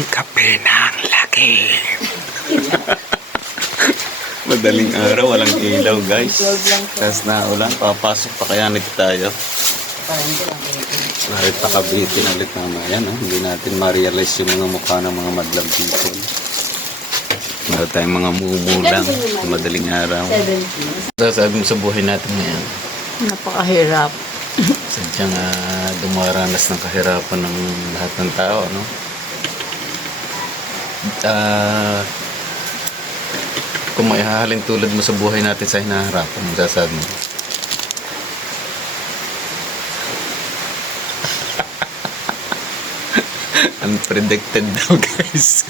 Ang kape ng laki. Madaling araw, walang ilaw guys. Tapos na ulan, papasok pa kaya nito tayo. Kahit pakabitin ulit naman yan, oh. hindi natin ma-realize yung mga mukha ng mga madlang people. Meron tayong mga mumulang madaling araw. 70. Sasabi mo sa buhay natin ngayon, Napakahirap. sadyang uh, dumaranas ng kahirapan ng lahat ng tao, no? Ah, kung may hahalin tulad mo sa buhay natin sa hinaharap, ang sasabi mo? Unpredicted daw, guys.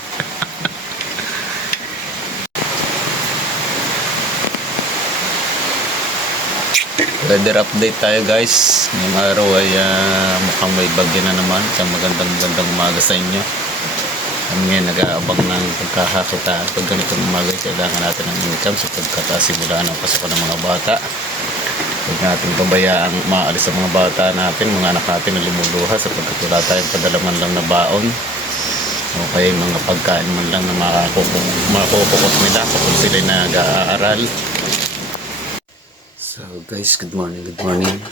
Weather update tayo guys. Ngayong araw ay ah, mukhang may bagyo na naman. Isang magandang magandang umaga sa inyo. Kami ngayon nag-aabang ng pagkakakitaan. Pag ganitong umaga, kailangan natin ng income sapagkat uh, simula ng pasok ng mga bata. Huwag natin pabayaan maalis sa mga bata natin, mga anak natin na lumuluha sapagkat wala tayong padalaman lang na baon. O kaya mga pagkain man lang na makakukukot nila kapag sila nag-aaral. So guys, good morning, good morning.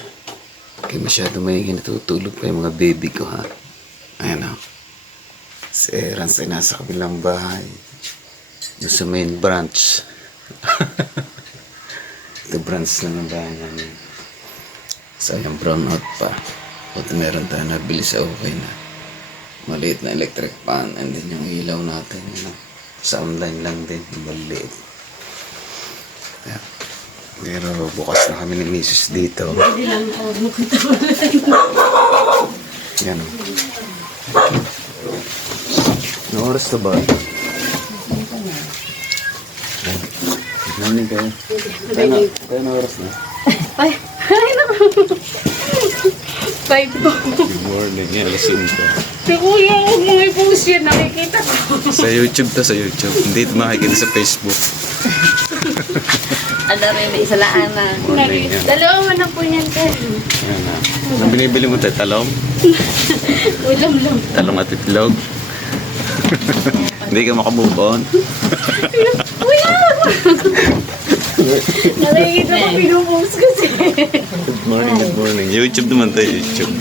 Kaya masyado may natutulog pa yung mga baby ko ha. Ayan o. Si Erans ay nasa kabilang bahay. Yung sa main branch. Ito branch na ng bahay namin. So yung brown out pa. At meron tayo nabili sa okay na. Maliit na electric pan and then yung ilaw natin. Yun, o. sa online lang din. Maliit. Ayan. Pero bukas na kami ni Mrs. dito. Hindi lang ako Yan. Ano oras na ba? Good morning kayo. Kaya na, kaya na oras na? Ay, ay naku. Five po. Good morning. Yan, alas 5. Si Kuya, huwag mo i-post yan. Nakikita ko. Sa YouTube to, sa YouTube. Hindi ito makikita sa Facebook. Ano rin, may isa laan na. Morning yan. Dalawa man na po niyan, Ken. Yan na. Anong binibili mo tayo? Talong? Ulam lang. Talong at itlog? Hindi ka makamove on. Kuya! Nakikita ko pinupost kasi. Good morning, good morning. YouTube naman tayo, YouTube.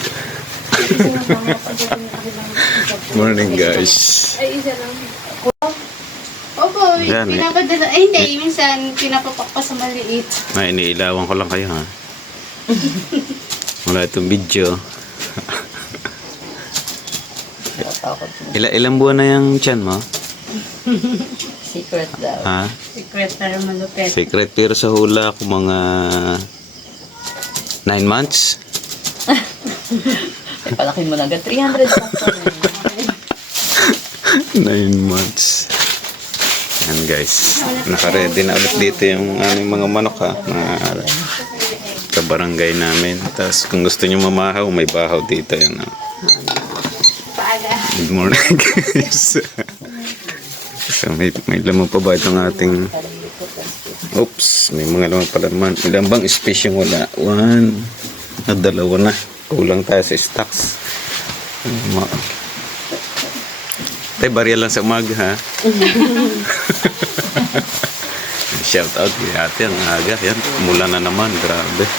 morning, guys. Ay, isa lang. Opo, Yan, eh. pinapadala. Ay, hindi. Minsan, pinapapak pa sa maliit. May iniilawan ko lang kayo ha. Wala itong video. Ila ilang buwan na yung chan mo? Secret daw. Ha? Secret pero malupit. Secret pero sa hula ko mga 9 months. Ay, palaki mo na agad. 300 sakto na 9 months. Yan guys. Naka-ready na ulit dito yung aming mga manok ha. Mga kabarangay namin. Tapos kung gusto nyo mamahaw, may bahaw dito. Yan, ha. Good morning guys. so, may, may laman pa ba itong ating... Oops, may mga laman pala naman. Ilan bang space yung wala? One, na dalawa na. Kulang tayo sa stocks. Ma Tay, barya lang sa umaga ha. Shout out kay ate ang aga. Yan, mula na naman. Grabe.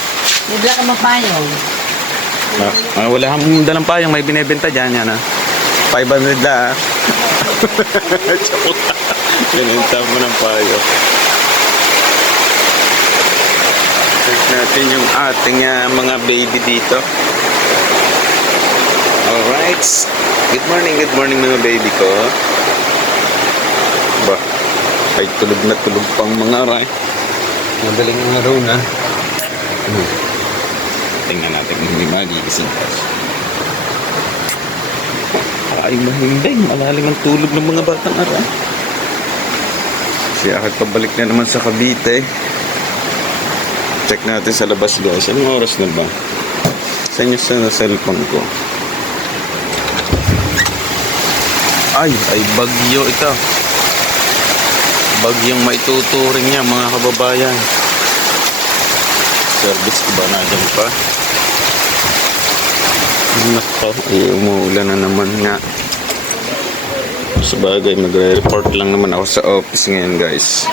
Bibla ka mapayong. Ah, ah, wala kang dalang payong may binebenta dyan yan ah. 500 na ah. Joke lang. Binenta mo ng payo. Check natin yung ating ah, mga baby dito. Alright. Good morning, good morning mga baby ko. Ba, ay tulog na tulog pang mga aray. Madaling araw na. Hmm. Tingnan natin kung hindi magigising pa. Ay, mahimbing. Malalim ang tulog ng mga batang ara. Siya kahit pabalik na naman sa Cavite. Check natin sa labas guys. Anong oras na ba? Sa inyo sa cellphone ko. Ay, ay bagyo ito. Bagyong maituturing niya mga kababayan. Service ko ba na dyan pa? Nako, ay umuulan na naman nga. Sa bagay, magre-report lang naman ako sa office ngayon guys.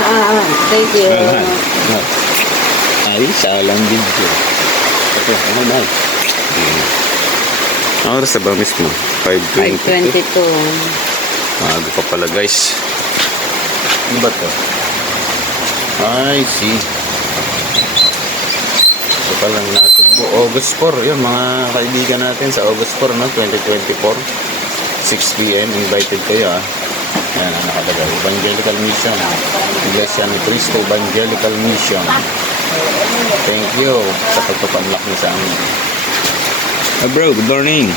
Ah. Ah, thank you. Ay, salang video. Ito, ano na? Ang oras na ba mismo? 5.22. 522. Maaga pa pala guys. Ano ba to? I see. Ito palang nasugbo. August 4. Yun, mga kaibigan natin sa August 4, no? 2024. 6pm. Invited kayo, ah. Ayan, ang nakalagay. Evangelical Mission. Iglesia ni Cristo Evangelical Mission. Thank you sa pagpapanlak niyo sa amin. Ah, bro, good morning.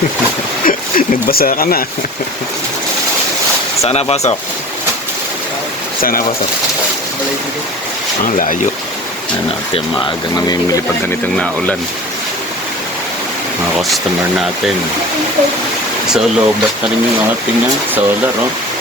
Nagbasa ka na. Sana pasok. Sana pasok. Ang layo. Ano, ito yung maagang namimili pag ganitong naulan. Mga customer natin. So, lobat na rin yung ating ah, solar, oh.